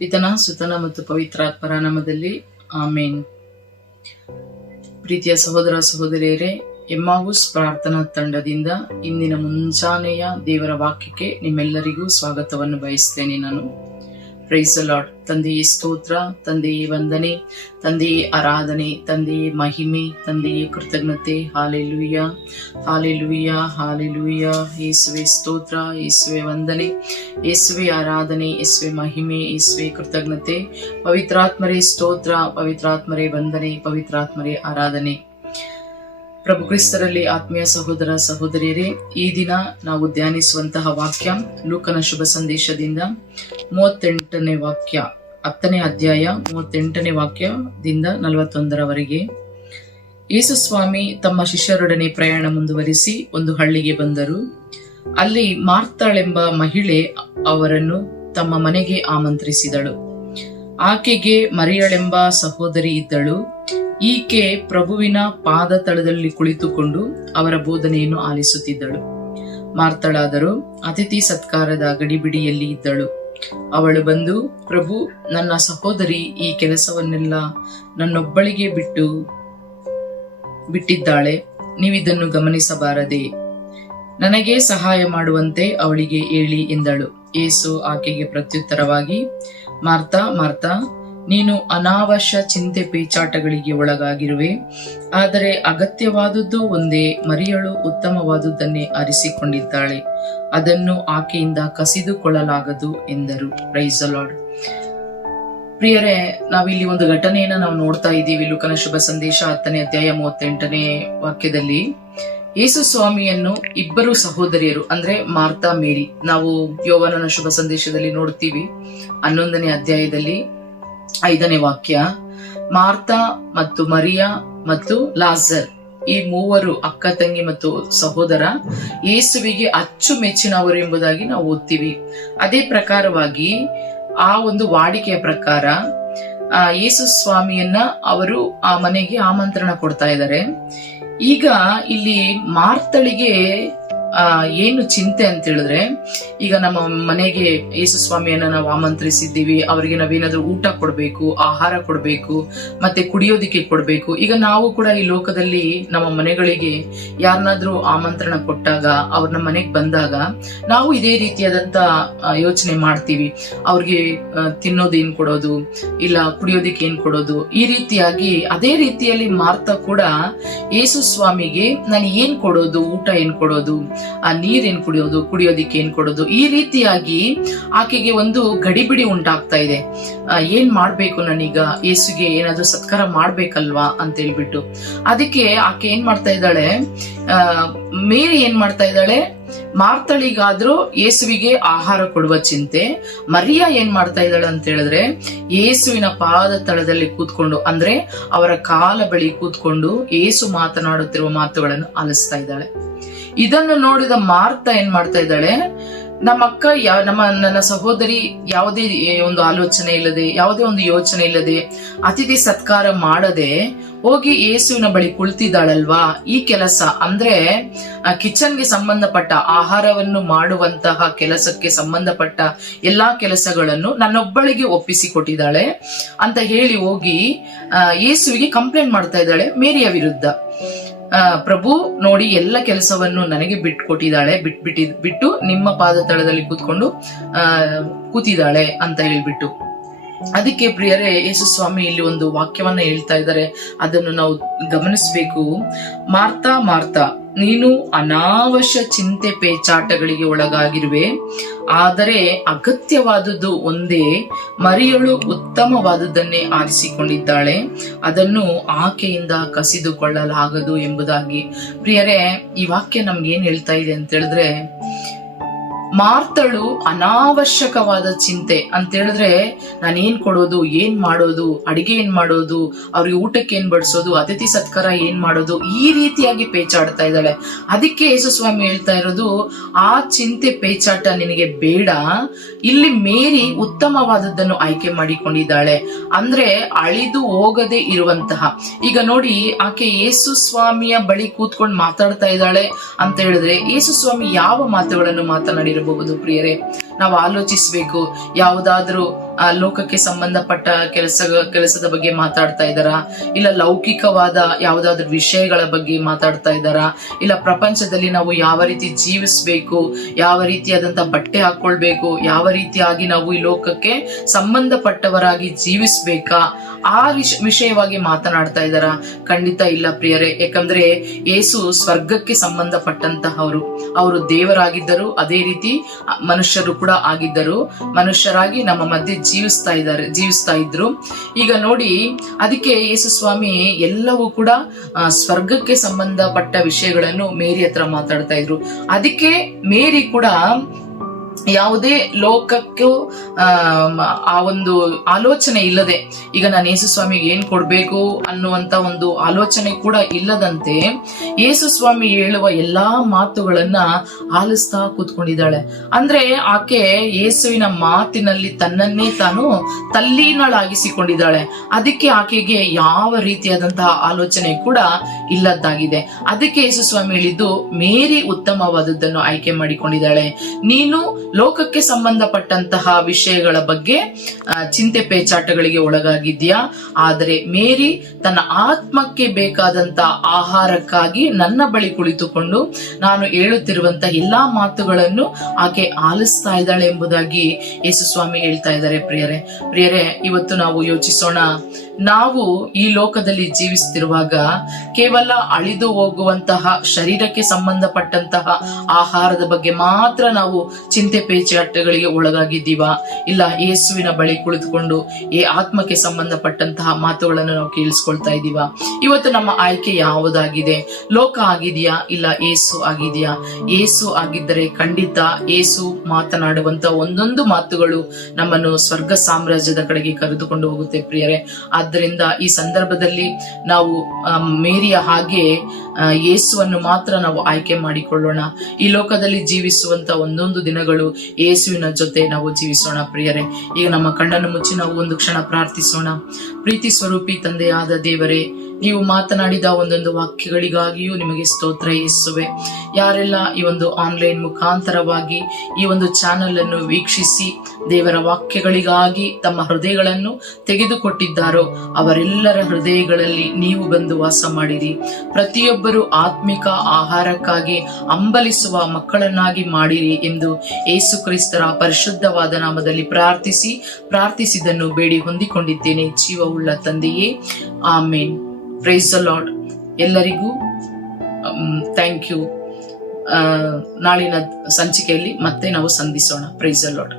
ಪಿತನ ಸುತನ ಮತ್ತು ಪವಿತ್ರಾತ್ಮರ ನಾಮದಲ್ಲಿ ಆಮೇನ್. ಪ್ರೀತಿಯ ಸಹೋದರ ಸಹೋದರಿಯರೇ, ಎಮ್ಮಾವುಸ್ ಪ್ರಾರ್ಥನಾ ತಂಡದಿಂದ ಇಂದಿನ ಮುಂಜಾನೆಯ ದೇವರ ವಾಕ್ಯಕ್ಕೆ ನಿಮ್ಮೆಲ್ಲರಿಗೂ ಸ್ವಾಗತವನ್ನು ಬಯಸ್ತೇನೆ. ನಾನು ಪ್ರೈಸ್ ದಿ ಲಾರ್ಡ್. ತಂದೆಯೇ ಸ್ತೋತ್ರ, ತಂದೆಯೇ ವಂದನೆ, ತಂದೆಯೇ ಆರಾಧನೆ, ತಂದೆಯೇ ಮಹಿಮೆ, ತಂದೆಯೇ ಕೃತಜ್ಞತೆ. Hallelujah, hallelujah, hallelujah. ಯೇಸುವೆ ಸ್ತೋತ್ರ, ಯೇಸುವೆ ವಂದನೆ, ಯೇಸುವೆ ಆರಾಧನೆ, ಯೇಸುವೆ ಮಹಿಮೆ, ಯೇಸುವೆ ಕೃತಜ್ಞತೆ. ಪವಿತ್ರಾತ್ಮರೇ ಸ್ತೋತ್ರ, ಪವಿತ್ರಾತ್ಮರೇ ವಂದನೆ, ಪವಿತ್ರಾತ್ಮರೇ ಆರಾಧನೆ. ಪ್ರಭು ಕ್ರಿಸ್ತರಲ್ಲಿ ಆತ್ಮೀಯ ಸಹೋದರ ಸಹೋದರಿಯರೇ, ಈ ದಿನ ನಾವು ಧ್ಯಾನಿಸುವಂತಹ ವಾಕ್ಯ ಲೂಕನ ಶುಭ ಸಂದೇಶದಿಂದ 38ನೇ ವಾಕ್ಯ, 10ನೇ ಅಧ್ಯಾಯ 38ನೇ ವಾಕ್ಯದಿಂದ 41ರವರೆಗೆ. ಯೇಸು ಸ್ವಾಮಿ ತಮ್ಮ ಶಿಷ್ಯರೊಡನೆ ಪ್ರಯಾಣ ಮುಂದುವರಿಸಿ ಒಂದು ಹಳ್ಳಿಗೆ ಬಂದರು. ಅಲ್ಲಿ ಮಾರ್ತಾಳೆಂಬ ಮಹಿಳೆ ಅವರನ್ನು ತಮ್ಮ ಮನೆಗೆ ಆಮಂತ್ರಿಸಿದಳು. ಆಕೆಗೆ ಮರಿಯಳೆಂಬ ಸಹೋದರಿ ಇದ್ದಳು. ಈಕೆ ಪ್ರಭುವಿನ ಪಾದ ತಳದಲ್ಲಿ ಕುಳಿತುಕೊಂಡು ಅವರ ಬೋಧನೆಯನ್ನು ಆಲಿಸುತ್ತಿದ್ದಳು. ಮಾರ್ತಳಾದರೂ ಅತಿಥಿ ಸತ್ಕಾರದ ಗಡಿಬಿಡಿಯಲ್ಲಿ ಇದ್ದಳು. ಅವಳು ಬಂದು, ಪ್ರಭು, ನನ್ನ ಸಹೋದರಿ ಈ ಕೆಲಸವನ್ನೆಲ್ಲ ನನ್ನೊಬ್ಬಳಿಗೆ ಬಿಟ್ಟಿದ್ದಾಳೆ, ನೀವಿದನ್ನು ಗಮನಿಸಬಾರದೆ? ನನಗೆ ಸಹಾಯ ಮಾಡುವಂತೆ ಅವಳಿಗೆ ಹೇಳಿ ಎಂದಳು. ಯೇಸು ಆಕೆಗೆ ಪ್ರತ್ಯುತ್ತರವಾಗಿ, ಮಾರ್ತಾ ಮಾರ್ತಾ, ನೀನು ಅನಾವಶ್ಯ ಚಿಂತೆ ಪೇಚಾಟಗಳಿಗೆ ಒಳಗಾಗಿರುವೆ, ಆದರೆ ಅಗತ್ಯವಾದದ್ದು ಒಂದೇ. ಮರಿಯಳು ಉತ್ತಮವಾದುದನ್ನೇ ಆರಿಸಿಕೊಂಡಿದ್ದಾಳೆ, ಅದನ್ನು ಆಕೆಯಿಂದ ಕಸಿದುಕೊಳ್ಳಲಾಗದು ಎಂದರು. Praise the Lord. ಪ್ರಿಯರೇ, ನಾವಿಲ್ಲಿ ಒಂದು ಘಟನೆಯನ್ನ ನಾವು ನೋಡ್ತಾ ಇದ್ದೀವಿ. ಲೂಕನ ಶುಭ ಸಂದೇಶ 10ನೇ ಅಧ್ಯಾಯ 38ನೇ ವಾಕ್ಯದಲ್ಲಿ ಯೇಸು ಸ್ವಾಮಿಯನ್ನು ಇಬ್ಬರು ಸಹೋದರಿಯರು, ಅಂದ್ರೆ ಮಾರ್ತಾ ಮೇರಿ, ನಾವು ಯೋವಾನನ ಶುಭ ಸಂದೇಶದಲ್ಲಿ ನೋಡ್ತೀವಿ 11ನೇ ಅಧ್ಯಾಯದಲ್ಲಿ 5ನೇ ವಾಕ್ಯ, ಮಾರ್ತಾ ಮತ್ತು ಮರಿಯಾ ಮತ್ತು ಲಾಜರ್, ಈ ಮೂವರು ಅಕ್ಕ ತಂಗಿ ಮತ್ತು ಸಹೋದರ ಯೇಸುವಿಗೆ ಅಚ್ಚುಮೆಚ್ಚಿನವರು ಎಂಬುದಾಗಿ ನಾವು ಓದ್ತೀವಿ. ಅದೇ ಪ್ರಕಾರವಾಗಿ ಆ ಒಂದು ವಾಡಿಕೆಯ ಪ್ರಕಾರ ಯೇಸು ಸ್ವಾಮಿಯನ್ನ ಅವರು ಆ ಮನೆಗೆ ಆಮಂತ್ರಣ ಕೊಡ್ತಾ ಇದ್ದಾರೆ. ಈಗ ಇಲ್ಲಿ ಮಾರ್ತಳಿಗೆ ಏನು ಚಿಂತೆ ಅಂತ ಹೇಳಿದ್ರೆ, ಈಗ ನಮ್ಮ ಮನೆಗೆ ಯೇಸು ಸ್ವಾಮಿಯನ್ನ ನಾವು ಆಮಂತ್ರಿಸಿದ್ದೀವಿ, ಅವರಿಗೆ ನಾವೇನಾದ್ರೂ ಊಟ ಕೊಡ್ಬೇಕು, ಆಹಾರ ಕೊಡ್ಬೇಕು, ಮತ್ತೆ ಕುಡಿಯೋದಿಕ್ಕೆ ಕೊಡ್ಬೇಕು. ಈಗ ನಾವು ಕೂಡ ಈ ಲೋಕದಲ್ಲಿ ನಮ್ಮ ಮನೆಗಳಿಗೆ ಯಾರನ್ನಾದ್ರೂ ಆಮಂತ್ರಣ ಕೊಟ್ಟಾಗ, ಅವ್ರ ನಮ್ಮ ಮನೆಗೆ ಬಂದಾಗ ನಾವು ಇದೇ ರೀತಿಯಾದಂತ ಯೋಚನೆ ಮಾಡ್ತೀವಿ. ಅವ್ರಿಗೆ ತಿನ್ನೋದು ಏನ್ ಕೊಡೋದು, ಇಲ್ಲ ಕುಡಿಯೋದಿಕ್ಕೆ ಏನ್ ಕೊಡೋದು, ಈ ರೀತಿಯಾಗಿ ಅದೇ ರೀತಿಯಲ್ಲಿ ಮಾರ್ತಾ ಕೂಡ ಯೇಸು ಸ್ವಾಮಿಗೆ ನಾನು ಏನ್ ಕೊಡೋದು, ಊಟ ಏನ್ ಕೊಡೋದು, ಆ ನೀರೇನ್ ಕುಡಿಯೋದಿಕ್ಕೆ ಏನ್ ಕೊಡೋದು, ಈ ರೀತಿಯಾಗಿ ಆಕೆಗೆ ಒಂದು ಗಡಿಬಿಡಿ ಉಂಟಾಗ್ತಾ ಇದೆ. ಏನ್ ಮಾಡ್ಬೇಕು, ನಾನೀಗ ಯೇಸುಗೆ ಏನಾದ್ರೂ ಸತ್ಕಾರ ಮಾಡ್ಬೇಕಲ್ವಾ ಅಂತ ಹೇಳ್ಬಿಟ್ಟು. ಅದಕ್ಕೆ ಆಕೆ ಏನ್ ಮಾಡ್ತಾ ಇದ್ದಾಳೆ, ಮೇರಿ ಏನ್ ಮಾಡ್ತಾ ಇದ್ದಾಳೆ, ಮಾರ್ತಳಿಗಾದ್ರೂ ಯೇಸುವಿಗೆ ಆಹಾರ ಕೊಡುವ ಚಿಂತೆ. ಮರಿಯಾ ಏನ್ ಮಾಡ್ತಾ ಇದ್ದಾಳೆ ಅಂತ ಹೇಳಿದ್ರೆ, ಯೇಸುವಿನ ಪಾದ ತಳದಲ್ಲಿ ಕೂತ್ಕೊಂಡು, ಅಂದ್ರೆ ಅವರ ಕಾಲ ಬಳಿ ಕೂತ್ಕೊಂಡು ಯೇಸು ಮಾತನಾಡುತ್ತಿರುವ ಮಾತುಗಳನ್ನು ಆಲಿಸ್ತಾ ಇದ್ದಾಳೆ. ಇದನ್ನು ನೋಡಿದ ಮಾರ್ತಾ ಏನ್ ಮಾಡ್ತಾ ಇದ್ದಾಳೆ, ನಮ್ಮ ಅಕ್ಕ ನನ್ನ ಸಹೋದರಿ ಯಾವುದೇ ಒಂದು ಆಲೋಚನೆ ಇಲ್ಲದೆ, ಯಾವುದೇ ಒಂದು ಯೋಚನೆ ಇಲ್ಲದೆ, ಅತಿಥಿ ಸತ್ಕಾರ ಮಾಡದೆ ಹೋಗಿ ಯೇಸುವಿನ ಬಳಿ ಕುಳಿತಿದ್ದಾಳಲ್ವಾ. ಈ ಕೆಲಸ ಅಂದ್ರೆ ಕಿಚನ್ಗೆ ಸಂಬಂಧಪಟ್ಟ, ಆಹಾರವನ್ನು ಮಾಡುವಂತಹ ಕೆಲಸಕ್ಕೆ ಸಂಬಂಧಪಟ್ಟ ಎಲ್ಲಾ ಕೆಲಸಗಳನ್ನು ನನ್ನೊಬ್ಬಳಿಗೆ ಒಪ್ಪಿಸಿಕೊಟ್ಟಿದ್ದಾಳೆ ಅಂತ ಹೇಳಿ ಹೋಗಿ ಯೇಸುವಿಗೆ ಕಂಪ್ಲೇಂಟ್ ಮಾಡ್ತಾ ಇದ್ದಾಳೆ ಮೇರಿಯ ವಿರುದ್ಧ. ಪ್ರಭು ನೋಡಿ, ಎಲ್ಲ ಕೆಲಸವನ್ನು ನನಗೆ ಬಿಟ್ಕೊಟ್ಟಿದ್ದಾಳೆ, ಬಿಟ್ಟು ನಿಮ್ಮ ಪಾದ ತಳದಲ್ಲಿ ಕೂತ್ಕೊಂಡು ಕೂತಿದ್ದಾಳೆ ಅಂತ ಹೇಳ್ಬಿಟ್ಟು. ಅದಕ್ಕೆ ಪ್ರಿಯರೇ, ಯೇಸು ಸ್ವಾಮಿ ಇಲ್ಲಿ ಒಂದು ವಾಕ್ಯವನ್ನ ಹೇಳ್ತಾ ಇದ್ದಾರೆ, ಅದನ್ನು ನಾವು ಗಮನಿಸಬೇಕು. ಮಾರ್ತಾ ಮಾರ್ತಾ, ನೀನು ಅನಾವಶ್ಯ ಚಿಂತೆ ಪೇಚಾಟಗಳಿಗೆ ಒಳಗಾಗಿರುವೆ, ಆದರೆ ಅಗತ್ಯವಾದುದು ಒಂದೇ. ಮರಿಯಳು ಉತ್ತಮವಾದುದನ್ನೇ ಆರಿಸಿಕೊಂಡಿದ್ದಾಳೆ, ಅದನ್ನು ಆಕೆಯಿಂದ ಕಸಿದುಕೊಳ್ಳಲಾಗದು ಎಂಬುದಾಗಿ. ಪ್ರಿಯರೇ, ಈ ವಾಕ್ಯ ನಮ್ಗೆ ಏನ್ ಹೇಳ್ತಾ ಇದೆ ಅಂತ ಹೇಳಿದ್ರೆ, ಮಾರ್ತಳು ಅನಾವಶ್ಯಕವಾದ ಚಿಂತೆ ಅಂತ ಹೇಳಿದ್ರೆ, ನಾನೇನ್ ಕೊಡೋದು, ಏನ್ ಮಾಡೋದು, ಅಡಿಗೆ ಏನ್ ಮಾಡೋದು, ಅವ್ರಿಗೆ ಊಟಕ್ಕೆ ಏನ್ ಬಡಿಸೋದು, ಅತಿಥಿ ಸತ್ಕಾರ ಏನ್ ಮಾಡೋದು, ಈ ರೀತಿಯಾಗಿ ಪೇಚಾಡ್ತಾ ಇದ್ದಾಳೆ. ಅದಕ್ಕೆ ಯೇಸು ಸ್ವಾಮಿ ಹೇಳ್ತಾ ಇರೋದು, ಆ ಚಿಂತೆ ಪೇಚಾಟ ನಿನಗೆ ಬೇಡ. ಇಲ್ಲಿ ಮೇರಿ ಉತ್ತಮವಾದದ್ದನ್ನು ಆಯ್ಕೆ ಮಾಡಿಕೊಂಡಿದ್ದಾಳೆ, ಅಂದ್ರೆ ಅಳಿದು ಹೋಗದೆ ಇರುವಂತಹ. ಈಗ ನೋಡಿ, ಆಕೆ ಯೇಸು ಸ್ವಾಮಿಯ ಬಳಿ ಕೂತ್ಕೊಂಡು ಮಾತಾಡ್ತಾ ಇದ್ದಾಳೆ ಅಂತ ಹೇಳಿದ್ರೆ, ಯೇಸು ಸ್ವಾಮಿ ಯಾವ ಮಾತುಗಳನ್ನು ಮಾತನಾಡಿರಬಹುದು ಪ್ರಿಯರೇ? ನಾವು ಆಲೋಚಿಸಬೇಕು. ಯಾವುದಾದ್ರೂ ಲೋಕಕ್ಕೆ ಸಂಬಂಧಪಟ್ಟ ಕೆಲಸದ ಬಗ್ಗೆ ಮಾತಾಡ್ತಾ ಇದ್ದಾರಾ, ಇಲ್ಲ ಲೌಕಿಕವಾದ ಯಾವುದಾದ್ರೂ ವಿಷಯಗಳ ಬಗ್ಗೆ ಮಾತಾಡ್ತಾ ಇದ್ದಾರಾ, ಇಲ್ಲ ಪ್ರಪಂಚದಲ್ಲಿ ನಾವು ಯಾವ ರೀತಿ ಜೀವಿಸ್ಬೇಕು, ಯಾವ ರೀತಿಯಾದಂತ ಬಟ್ಟೆ ಹಾಕೊಳ್ಬೇಕು, ಯಾವ ರೀತಿಯಾಗಿ ನಾವು ಈ ಲೋಕಕ್ಕೆ ಸಂಬಂಧಪಟ್ಟವರಾಗಿ ಜೀವಿಸ್ಬೇಕಾ, ಆ ವಿಷಯವಾಗಿ ಮಾತನಾಡ್ತಾ ಇದ್ದಾರ? ಖಂಡಿತ ಇಲ್ಲ ಪ್ರಿಯರೇ. ಯಾಕಂದ್ರೆ ಯೇಸು ಸ್ವರ್ಗಕ್ಕೆ ಸಂಬಂಧಪಟ್ಟಂತಹವರು, ಅವರು ದೇವರಾಗಿದ್ದರು, ಅದೇ ರೀತಿ ಮನುಷ್ಯರು ಕೂಡ ಆಗಿದ್ದರು, ಮನುಷ್ಯರಾಗಿ ನಮ್ಮ ಮಧ್ಯೆ ಜೀವಿಸ್ತಾ ಇದ್ರು. ಈಗ ನೋಡಿ, ಅದಕ್ಕೆ ಯೇಸು ಸ್ವಾಮಿ ಎಲ್ಲವೂ ಕೂಡ ಸ್ವರ್ಗಕ್ಕೆ ಸಂಬಂಧಪಟ್ಟ ವಿಷಯಗಳನ್ನು ಮೇರಿ ಹತ್ರ ಮಾತಾಡ್ತಾ ಇದ್ರು. ಅದಕ್ಕೆ ಮೇರಿ ಕೂಡ ಯಾವುದೇ ಲೋಕಕ್ಕೂ ಆ ಒಂದು ಆಲೋಚನೆ ಇಲ್ಲದೆ, ಈಗ ನಾನು ಯೇಸು ಸ್ವಾಮಿಗೆ ಏನ್ ಕೊಡ್ಬೇಕು ಅನ್ನುವಂತ ಒಂದು ಆಲೋಚನೆ ಕೂಡ ಇಲ್ಲದಂತೆ ಯೇಸು ಸ್ವಾಮಿ ಹೇಳುವ ಎಲ್ಲಾ ಮಾತುಗಳನ್ನ ಆಲಿಸ್ತಾ ಕೂತ್ಕೊಂಡಿದ್ದಾಳೆ. ಅಂದ್ರೆ ಆಕೆ ಯೇಸುವಿನ ಮಾತಿನಲ್ಲಿ ತನ್ನನ್ನೇ ತಾನು ತಲ್ಲೀನಳಾಗಿಸಿಕೊಂಡಿದ್ದಾಳೆ. ಅದಕ್ಕೆ ಆಕೆಗೆ ಯಾವ ರೀತಿಯಾದಂತಹ ಆಲೋಚನೆ ಕೂಡ ಇಲ್ಲದ್ದಾಗಿದೆ. ಅದಕ್ಕೆ ಯೇಸು ಸ್ವಾಮಿ ಹೇಳಿದ್ದು, ಮೇರಿ ಉತ್ತಮವಾದದ್ದನ್ನು ಆಯ್ಕೆ ಮಾಡಿಕೊಂಡಿದ್ದಾಳೆ. ನೀನು ಲೋಕಕ್ಕೆ ಸಂಬಂಧಪಟ್ಟಂತಹ ವಿಷಯಗಳ ಬಗ್ಗೆ ಚಿಂತೆ ಪೇಚಾಟಗಳಿಗೆ ಒಳಗಾಗಿದ್ಯಾ, ಆದರೆ ಮೇರಿ ತನ್ನ ಆತ್ಮಕ್ಕೆ ಬೇಕಾದಂತ ಆಹಾರಕ್ಕಾಗಿ ನನ್ನ ಬಳಿ ಕುಳಿತುಕೊಂಡು ನಾನು ಹೇಳುತ್ತಿರುವಂತಹ ಎಲ್ಲಾ ಮಾತುಗಳನ್ನು ಆಕೆ ಆಲಿಸ್ತಾ ಇದ್ದಾಳೆ ಎಂಬುದಾಗಿ ಯೇಸು ಸ್ವಾಮಿ ಹೇಳ್ತಾ ಇದ್ದಾರೆ. ಪ್ರಿಯರೇ, ಇವತ್ತು ನಾವು ಯೋಚಿಸೋಣ, ನಾವು ಈ ಲೋಕದಲ್ಲಿ ಜೀವಿಸುತ್ತಿರುವಾಗ ಕೇವಲ ಅಳಿದು ಹೋಗುವಂತಹ ಶರೀರಕ್ಕೆ ಸಂಬಂಧಪಟ್ಟಂತಹ ಆಹಾರದ ಬಗ್ಗೆ ಮಾತ್ರ ನಾವು ಚಿಂತೆ ಪೇಚಾಟಗಳಿಗೆ ಒಳಗಾಗಿದ್ದೀವಾ, ಇಲ್ಲ ಯೇಸುವಿನ ಬಳಿ ಕುಳಿತುಕೊಂಡು ಈ ಆತ್ಮಕ್ಕೆ ಸಂಬಂಧಪಟ್ಟಂತಹ ಮಾತುಗಳನ್ನು ನಾವು ಕೇಳಿಸ್ಕೊಳ್ತಾ ಇದ್ದೀವಾ? ಇವತ್ತು ನಮ್ಮ ಆಯ್ಕೆ ಯಾವುದಾಗಿದೆ? ಲೋಕ ಆಗಿದೆಯಾ, ಇಲ್ಲ ಯೇಸು ಆಗಿದೆಯಾ? ಯೇಸು ಆಗಿದ್ದರೆ ಖಂಡಿತ ಯೇಸು ಮಾತನಾಡುವಂತ ಒಂದೊಂದು ಮಾತುಗಳು ನಮ್ಮನ್ನು ಸ್ವರ್ಗ ಸಾಮ್ರಾಜ್ಯದ ಕಡೆಗೆ ಕರೆದುಕೊಂಡು ಹೋಗುತ್ತೆ ಪ್ರಿಯರೇ. ಆದ್ದರಿಂದ ಈ ಸಂದರ್ಭದಲ್ಲಿ ನಾವು ಮೇರಿಯ ಹಾಗೆ ಯೇಸುವನ್ನು ಮಾತ್ರ ನಾವು ಆಯ್ಕೆ ಮಾಡಿಕೊಳ್ಳೋಣ. ಈ ಲೋಕದಲ್ಲಿ ಜೀವಿಸುವಂತ ಒಂದೊಂದು ದಿನಗಳು ಯೇಸುವಿನ ಜೊತೆ ನಾವು ಜೀವಿಸೋಣ ಪ್ರಿಯರೇ. ಈಗ ನಮ್ಮ ಕಣ್ಣನ್ನು ಮುಚ್ಚಿ ನಾವು ಒಂದು ಕ್ಷಣ ಪ್ರಾರ್ಥಿಸೋಣ. ಪ್ರೀತಿ ಸ್ವರೂಪಿ ತಂದೆಯಾದ ದೇವರೇ, ನೀವು ಮಾತನಾಡಿದ ಒಂದೊಂದು ವಾಕ್ಯಗಳಿಗಾಗಿಯೂ ನಿಮಗೆ ಸ್ತೋತ್ರ ಯೇಸುವೆ. ಯಾರೆಲ್ಲ ಈ ಒಂದು ಆನ್ಲೈನ್ ಮುಖಾಂತರವಾಗಿ ಈ ಒಂದು ಚಾನೆಲ್ ಅನ್ನು ವೀಕ್ಷಿಸಿ ದೇವರ ವಾಕ್ಯಗಳಿಗಾಗಿ ತಮ್ಮ ಹೃದಯಗಳನ್ನು ತೆಗೆದುಕೊಟ್ಟಿದ್ದಾರೋ ಅವರೆಲ್ಲರ ಹೃದಯಗಳಲ್ಲಿ ನೀವು ಬಂದು ವಾಸ ಮಾಡಿರಿ. ಪ್ರತಿಯೊಬ್ಬರು ಆತ್ಮಿಕ ಆಹಾರಕ್ಕಾಗಿ ಹಂಬಲಿಸುವ ಮಕ್ಕಳನ್ನಾಗಿ ಮಾಡಿರಿ ಎಂದು ಯೇಸು ಕ್ರಿಸ್ತರ ಪರಿಶುದ್ಧವಾದ ನಾಮದಲ್ಲಿ ಪ್ರಾರ್ಥಿಸಿದನ್ನು ಬೇಡಿ ಹೊಂದಿಕೊಂಡಿದ್ದೇನೆ ಜೀವವುಳ್ಳ ತಂದೆಯೇ, ಆಮೇನ್. Praise the lord. ಎಲ್ಲರಿಗೂ ಥ್ಯಾಂಕ್ ಯು. ನಾಳಿನ ಸಂಚಿಕೆಯಲ್ಲಿ ಮತ್ತೆ ನಾವು ಸಂಧಿಸೋಣ. Price the lord.